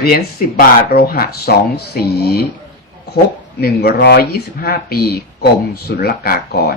เหรียญ10บบาทโลหะสองสีครบ125ปีกรมศุลกากร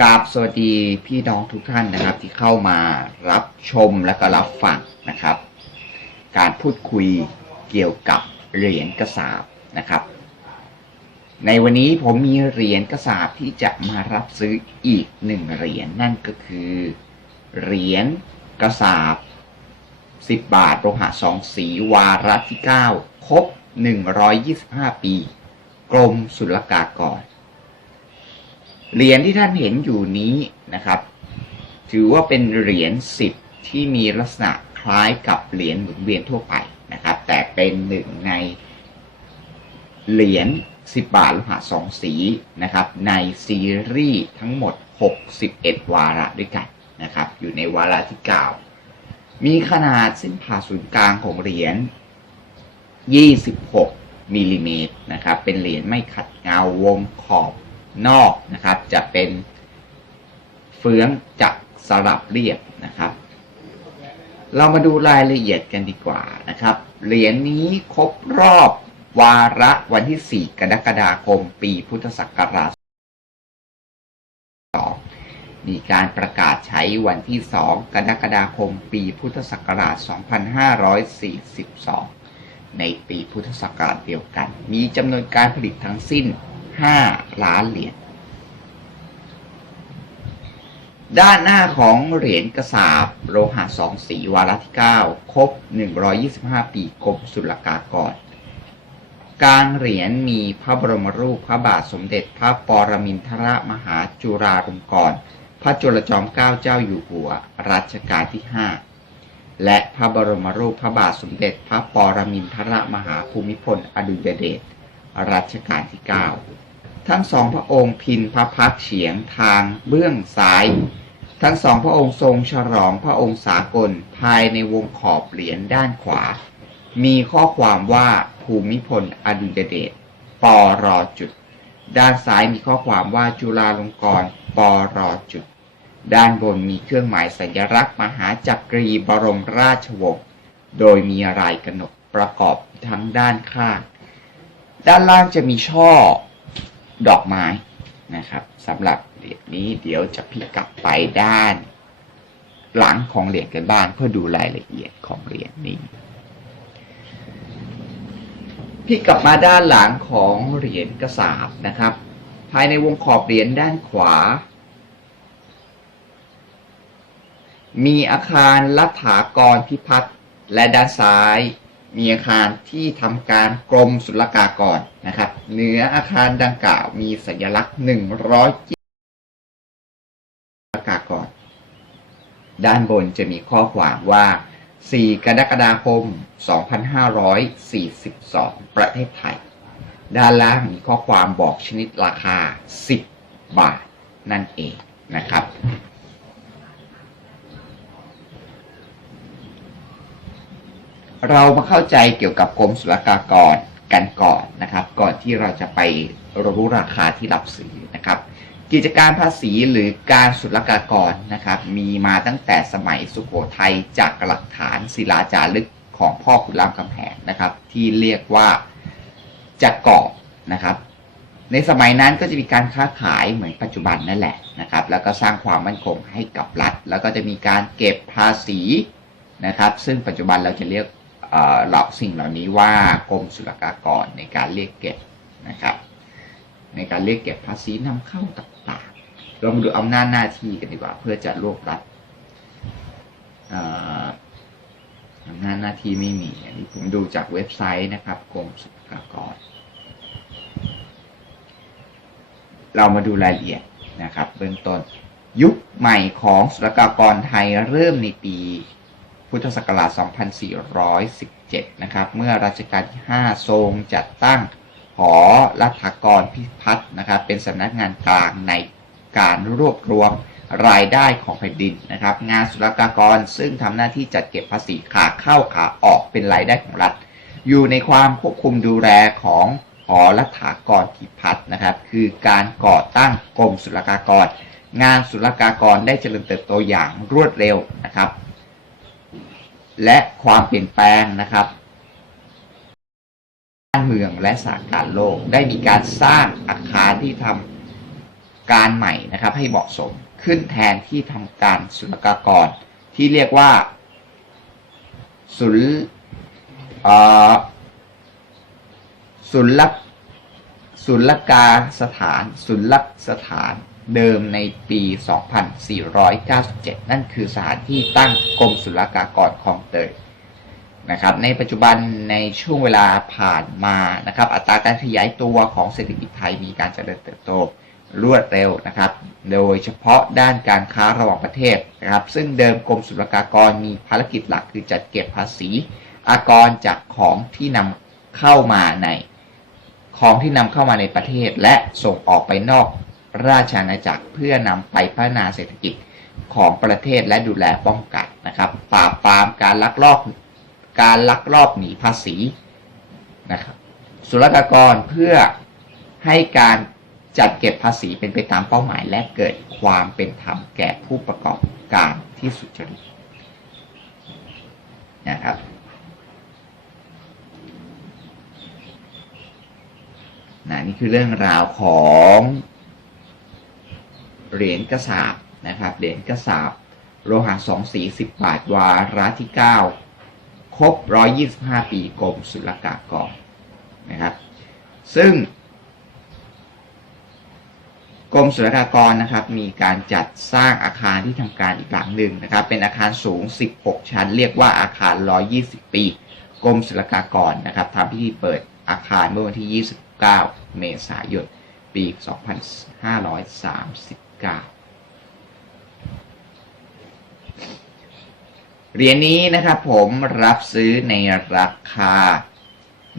กราบสวัสดีพี่น้องทุกท่านนะครับ ที่เข้ามารับชมและก็รับฟังนะครับ การพูดคุยเกี่ยวกับเหรียญกระสาบนะครับ ในวันนี้ผมมีเหรียญกระสาบที่จะมารับซื้ออีกหนึ่งเหรียญนั่นก็คือเหรียญกระสาบ 10บาทโลหะสองสีวาระที่9ครบ125ปี กรมศุลกากรเหรียญที่ท่านเห็นอยู่นี้นะครับ ถือว่าเป็นเหรียญ10ที่มีลักษณะคล้ายกับเหรียญหมุนเวียนทั่วไปนะครับ แต่เป็นหนึ่งในเหรียญ10บาทโลหะสองสีนะครับ ในซีรีส์ทั้งหมด 61 วาระด้วยกันนะครับ อยู่ในวาระที่ 9 มีขนาดเส้นผ่าศูนย์กลางของเหรียญ 26มิลลิเมตรนะครับ เป็นเหรียญไม่ขัดเงาวงขอบนอกนะครับ จะเป็นเฟืองจักรสลับเรียบนะครับ เรามาดูรายละเอียดกันดีกว่านะครับ เหรียญนี้ครบรอบวาระวันที่ 4 กรกฎาคม ปีพุทธศักราช มีการประกาศใช้วันที่ 2 กรกฎาคม ปีพุทธศักราช 2542 ในปีพุทธศักราชเดียวกัน มีจำนวนการผลิตทั้งสิ้น 5 ล้านเหรียญ ด้านหน้าของเหรียญกระสาบโลหะสองสีวาระที่ 9 ครบ 125 ปีกรมศุลกากรกลางเหรียญมีพระบรมรูปพระบาทสมเด็จพระปรมินทรมหาจุฬาลงกรณ์ พระจุลจอมเกล้าเจ้าอยู่หัวรัชกาลที่5และพระบรมรูปพระบาทสมเด็จพระปรมินทรมหาภูมิพลอดุลยเดชรัชกาลที่9ทั้งสองพระองค์พินพระพักเฉียงทางเบื้องซ้าย ทั้งสองพระองค์ทรงฉลองพระองค์สากลภายในวงขอบเหรียญด้านขวา มีข้อความว่าภูมิพลอดุลยเดชปรจุด ด้านซ้ายมีข้อความว่าจุฬาลงกรณ์ปรจุด ด้านบนมีเครื่องหมายสัญลักษณ์มหาจักรีบรมราชวงศ์ โดยมีลายกระหนกประกอบทั้งด้านข้าง ด้านล่างจะมีช่อดอกไม้นะครับสำหรับเหรียญนี้เดี๋ยวจะพลิกกลับไปด้าน หลังของเหรียญกันบ้างเพื่อดูรายละเอียดของเหรียญนี้พลิกกลับมาด้านหลังของเหรียญกระสาบนะครับ ภายในวงขอบเหรียญด้านขวา มีอาคารรัฐากรพิพัฒน์และด้านซ้าย มีอาคารที่ทำการกรมศุลกากรนะครับ เหนืออาคารดังกล่าวมีสัญลักษณ์100กิศุลกากร ด้านบนจะมีข้อความว่า 4 กรกฎาคม 2542 ประเทศไทย ด้านล่างมีข้อความบอกชนิดราคา 10 บาทนั่นเองนะครับ เรามาเข้าใจเกี่ยวกับกรมศุลกากรกันก่อนนะครับ ก่อนที่เราจะไปรู้ราคาที่รับซื้อนะครับ กิจการภาษีหรือการศุลกากรนะครับ มีมาตั้งแต่สมัยสุโขทัยจากหลักฐานศิลาจารึกของพ่อขุนรามคำแหงนะครับ ที่เรียกว่าจักกอบนะครับในสมัยนั้นก็จะมีการค้าขายเหมือนปัจจุบันนั่นแหละนะครับ แล้วก็สร้างความมั่นคงให้กับรัฐ แล้วก็จะมีการเก็บภาษีนะครับ ซึ่งปัจจุบันเราจะเรียก เหล่าสิ่งเหล่านี้ว่ากรมศุลกากรในการเรียกเก็บนะครับ ในการเรียกเก็บภาษีนำเข้าต่างๆ เรามาดูอำนาจหน้าที่กันดีกว่า เพื่อจะรวบรัดเอ่ออำนาจหน้าที่ไม่มีอันนี้ผมดูจากเว็บไซต์นะครับกรมศุลกากร เรามาดูรายละเอียดนะครับ เบื้องต้น ยุคใหม่ของศุลกากรไทยเริ่มในปี พุทธศักราช 2417 นะครับ เมื่อรัชกาลที่ 5 ทรงจัดตั้งหอรัฐกรพิพัฒน์นะครับ เป็นสำนักงานกลางในการรวบรวมรายได้ของแผ่นดินนะครับ งานศุลกากรซึ่งทำหน้าที่จัดเก็บภาษีขาเข้าขาออกเป็นรายได้ของรัฐ อยู่ในความควบคุมดูแลของหอรัฐากรพิพัฒน์นะครับ คือการก่อตั้งกรมศุลกากร งานศุลกากรได้เจริญเติบโตอย่างรวดเร็วนะครับ และความเปลี่ยนแปลงนะครับบ้านเมืองและสาการโลกได้มีการสร้างอาคารที่ทำการใหม่นะครับ ให้เหมาะสมขึ้นแทนที่ทำการศุลกากร ที่เรียกว่าศุลศุลศุลกาสถานศุลกสถาน เดิมในปี 2497 นั่นคือสถานที่ตั้งกรมศุลกากรคลองเตยนะครับ ในปัจจุบันในช่วงเวลาผ่านมานะครับ อัตราการขยายตัวของเศรษฐกิจไทยมีการเจริญเติบโตรวดเร็วนะครับ โดยเฉพาะด้านการค้าระหว่างประเทศนะครับ ซึ่งเดิมกรมศุลกากรมีภารกิจหลักคือจัดเก็บภาษีอากรจากของที่นำเข้ามาในของที่นำเข้ามาในประเทศและส่งออกไปนอก ราชอาณาจักรเพื่อนำไปพัฒนาเศรษฐกิจของประเทศและดูแลป้องกันนะครับปราบปรามการลักลอบการลักลอบหนีภาษีนะครับศุลกากรเพื่อให้การจัดเก็บภาษีเป็นไปตามเป้าหมาย และเกิดความเป็นธรรมแก่ผู้ประกอบการที่สุจริตนะครับนะนี่คือเรื่องราวของ เหรียญกระสาบนะครับเหรียญกระสาบโลหะสองสีสิบบาทวาระที่เก้าครบร้อยยี่สิบห้าปีกรมศุลกากรนะครับซึ่งกรมศุลกากรนะครับมีการจัดสร้างอาคารที่ทำการอีกหลังหนึ่งนะครับเป็นอาคารสูง 16 ชั้น เรียกว่าอาคาร 120 ปีกรมศุลกากรนะครับทำพิธีเปิดอาคารเมื่อวันที่ 29 เมษายน ปี 2539เหรียญนี้นะครับผมรับซื้อในราคา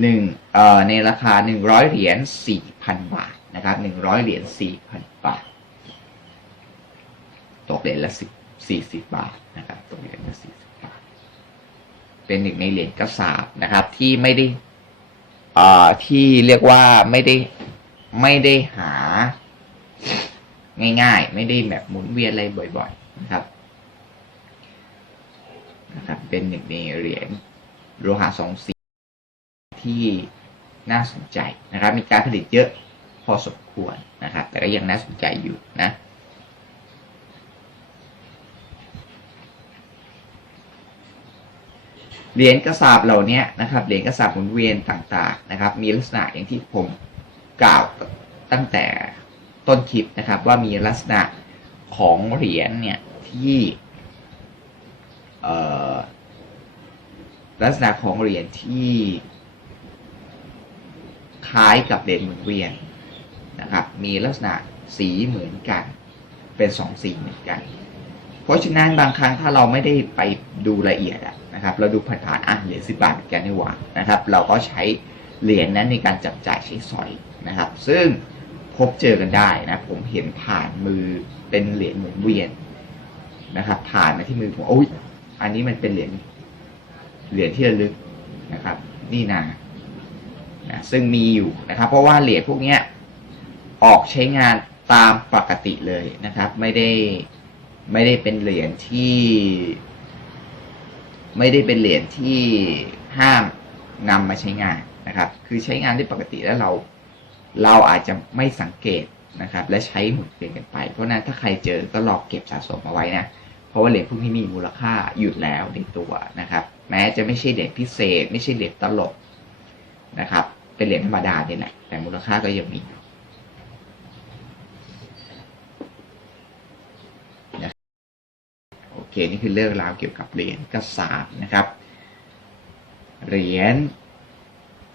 หนึ่งเอ่อในราคา100เหรียญ4,000บาทนะครับ100เหรียญ4,000บาท ตกเหรียญละ10 40บาทนะครับตกเหรียญละ40บาท เป็นหนึ่งในเหรียญกระสาบนะครับที่ไม่ได้เอ่อที่เรียกว่าไม่ได้ไม่ได้หา ง่ายๆ ไม่ได้แบบหมุนเวียนอะไรบ่อยๆนะครับนะครับ เป็นหนึ่งในเหรียญโลหะสองสีที่น่าสนใจนะครับ มีการผลิตเยอะพอสมควรนะครับ แต่ก็ยังน่าสนใจอยู่นะเหรียญกระสาบเหล่านี้นะครับเหรียญกระสาบหมุนเวียนต่างๆนะครับ มีลักษณะอย่างที่ผมกล่าวตั้งแต่ ต้นคลิปนะครับ ว่ามีลักษณะของเหรียญเนี่ยที่ลักษณะของเหรียญที่คล้ายกับเหรียญหมุนเวียนนะครับ มีลักษณะสีเหมือนกัน เป็นสองสีเหมือนกัน เพราะฉะนั้นบางครั้งถ้าเราไม่ได้ไปดูละเอียดนะครับ เราดูผ่านๆอะเหรียญสิบบาทเหมือนกันนี่หว่านะครับ เราก็ใช้เหรียญนั้นในการจับจ่ายใช้สอยนะครับ ซึ่ง พบเจอกันได้นะ ผมเห็นผ่านมือเป็นเหรียญหมุนเวียนนะครับ ผ่านมาที่มือผมโอ้ยอันนี้มันเป็นเหรียญเหรียญที่ระลึกนะครับ นี่นานะซึ่งมีอยู่นะครับ เพราะว่าเหรียญพวกเนี้ยออกใช้งานตามปกติเลยนะครับ ไม่ได้ไม่ได้เป็นเหรียญที่ ไม่ได้เป็นเหรียญที่ห้ามนำมาใช้งานนะครับ คือใช้งานได้ปกติแล้วเรา เราอาจจะไม่สังเกตนะครับและใช้หมุนเวียนกันไป เพราะนั้นถ้าใครเจอก็ลองเก็บสะสมเอาไว้นะ เพราะว่าเหรียญพวกนี้มีมูลค่าอยู่แล้วในตัวนะครับ แม้จะไม่ใช่เหรียญพิเศษ ไม่ใช่เหรียญตลกนะครับ เป็นเหรียญธรรมดาเนี่ยแหละแต่มูลค่าก็ยังมีนะโอเคนี่คือเรื่องราวเกี่ยวกับเหรียญกระสาบนะครับ เหรียญ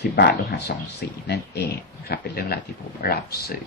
สิบบาทโลหะสองสีนั่นเองครับเป็นเรื่องราวที่ผมรับสื่อ